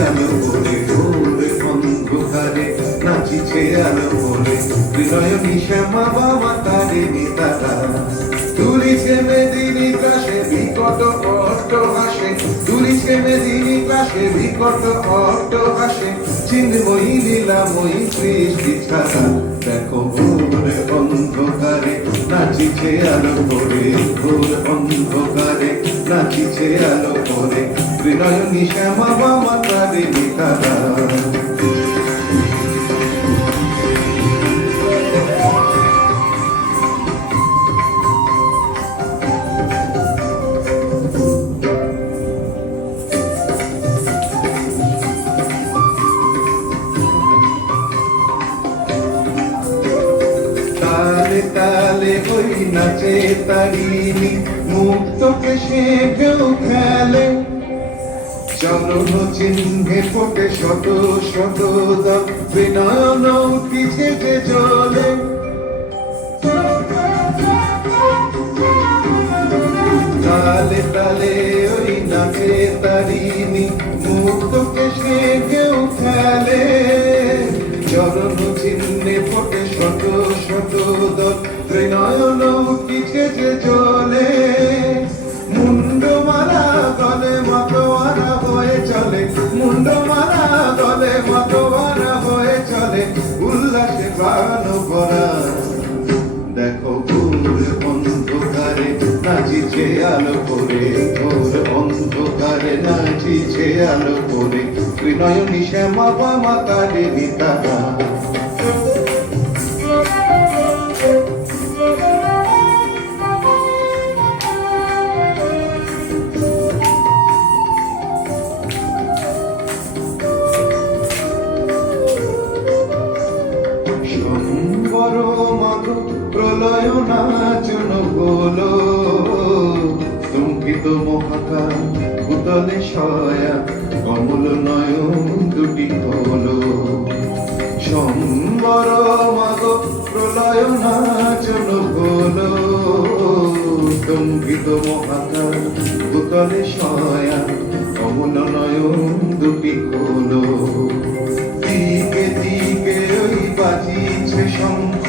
আলো করে ঘোর অন্ধকারে নাচিছে আলো করে হৃদয়নি শ্যামা বাবা তারে নিতারা তুলিছে মেদিনী ত্রাসে বিকট অট্ট হাসে তুলিছে মেদিনী ত্রাসে বিকট অট্ট হাসে চিন্ময়ী লীলাময়ী সৃষ্টি ছাড়া দেখো ঘোর অন্ধকারে নাচিছে আলো করে ঘোর অন্ধকারে নাচিছে আলো করে ত্রিনয়নী শ্যামা বাবা তারে নিতারা তালে তালে ওই নাচে তারিণী মুক্তকে সে কেউ খেলে চরণ চিহ্নে ফোটে শত শত দল বিনয়ন উঠিছে যে জলে তালে তালে ওই নাচে তারিণী মুক্তকে সে কেউ খেলে চরণ চিহ্নে ফোটে শত শত দল ত্রিনয়ন উঠিছে যে জলে মুন্ডমালা দলে মাতোয়ারা হয়ে চলে মুন্ডমালা দলে মাতোয়ারা হয়ে চলে উল্লাসে প্রাণ ভরা দেখো ঘোর অন্ধকারে নাচিছে আলো করে ঘোর অন্ধকারে নাচিছে আলো করে ত্রিনয়নী শ্যামা বাবা তারে নিতারা সম্বর মাগ প্রলয় নাচন হলো স্তম্ভিত মহাকার ভূতলে সয়া কমল নয়ন দুটি হলো সম্বর মাগ প্রলয় নাচন হলো স্তম্ভিত মহাকার ভূতলে সয়া কমল নয়ন দুটি হলো দিকে দিকে ওই বাজিছে শঙ্খ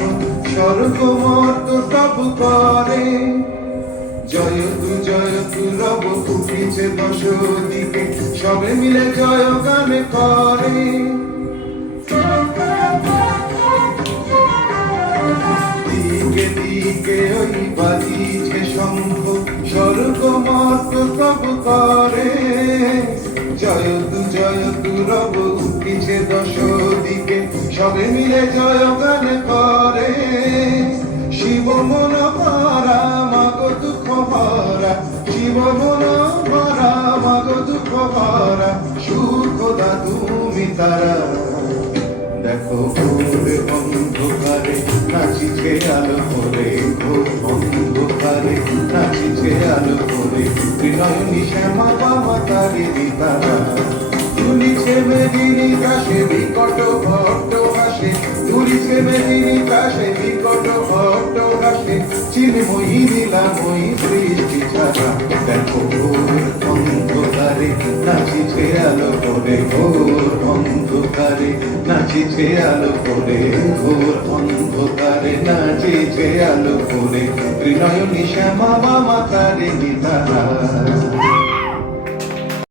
স্বর্গমর্ত সব করে জয়তু রব উঠিছে দশ দিকে সবে মিলে জয় গান করে দিকে দিকে ওই বাজিছে শঙ্খ স্বর্গমর্ত সব করে জয়তু রব উঠিছে দশ দিকে সবে মিলে জয় গান করে শিব মন ভরা মাগ দুঃখ ভরা শিব মন ভরা মাগ দুঃখ ভরা সুখদা তুমি তারা দেখো ঘোর অন্ধকারে নাচিছে আলো করে ঘোর অন্ধকারে নাচিছে আলো করে ত্রিনয়নী শ্যামা বাবা তারে নিতারা তুলিছে মেদিনী কাশে বিকট ভট্ট হাসে তুলিছে মেদিনী কাশে বিকট ভট্ট হাসে চিন্ময়ী লীলাময়ী সৃষ্টি ছাড়া দেখো ঘোর অন্ধকারে নাচিছে আলো করে ঘোর অন্ধকারে নাচিছে আলো করে ঘোর অন্ধকারে নাচিছে আলো করে ত্রিনয়নী শ্যামা বাবা